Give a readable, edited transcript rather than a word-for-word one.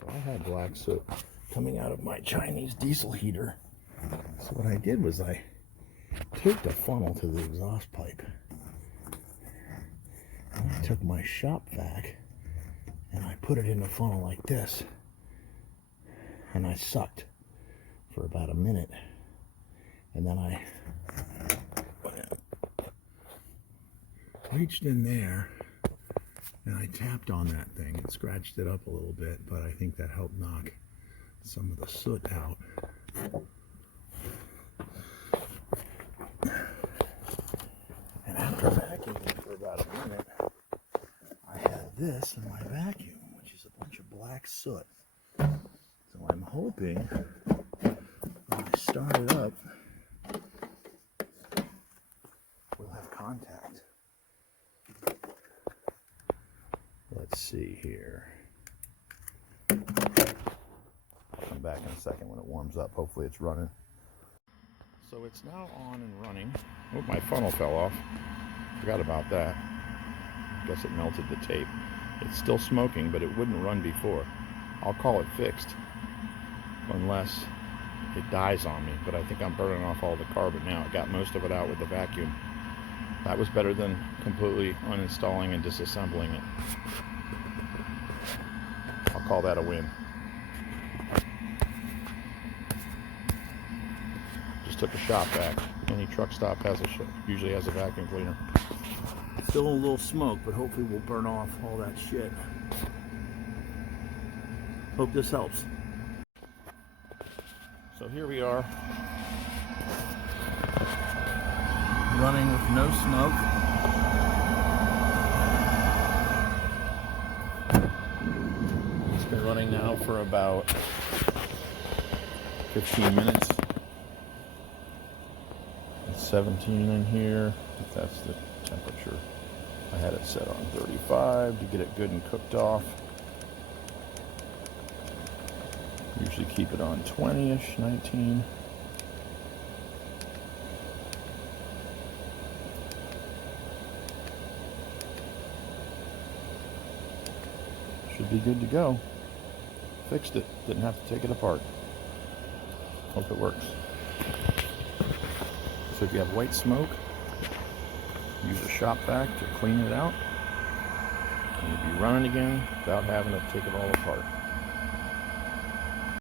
So I had black soot coming out of my Chinese diesel heater. So what I did was I taped a funnel to the exhaust pipe. And I took my shop vac and I put it in the funnel like this. And I sucked for about a minute. And then I reached in there and I tapped on that thing and scratched it up a little bit, but I think that helped knock some of the soot out. And after vacuuming for about a minute, I had this in my vacuum, which is a bunch of black soot. So I'm hoping when I start it up, we'll have contact. Let's see here. I'll come back in a second when it warms up. Hopefully it's running. So it's now on and running. Oh, my funnel fell off. Forgot about that. Guess it melted the tape. It's still smoking, but it wouldn't run before. I'll call it fixed unless it dies on me, but I think I'm burning off all the carbon now. I got most of it out with the vacuum. That was better than completely uninstalling and disassembling it. I'll call that a win. Just took a shop vac. Any truck stop usually has a vacuum cleaner. Still a little smoke, but hopefully we'll burn off all that shit. Hope this helps. So here we are, running with no smoke. It's been running now for about 15 minutes. It's 17 in here. I think that's the temperature. I had it set on 35 to get it good and cooked off. Usually keep it on 20-ish, 19. Should be good to go. Fixed it. Didn't have to take it apart. Hope it works. So if you have white smoke, use a shop vac to clean it out. And you'll be running again without having to take it all apart.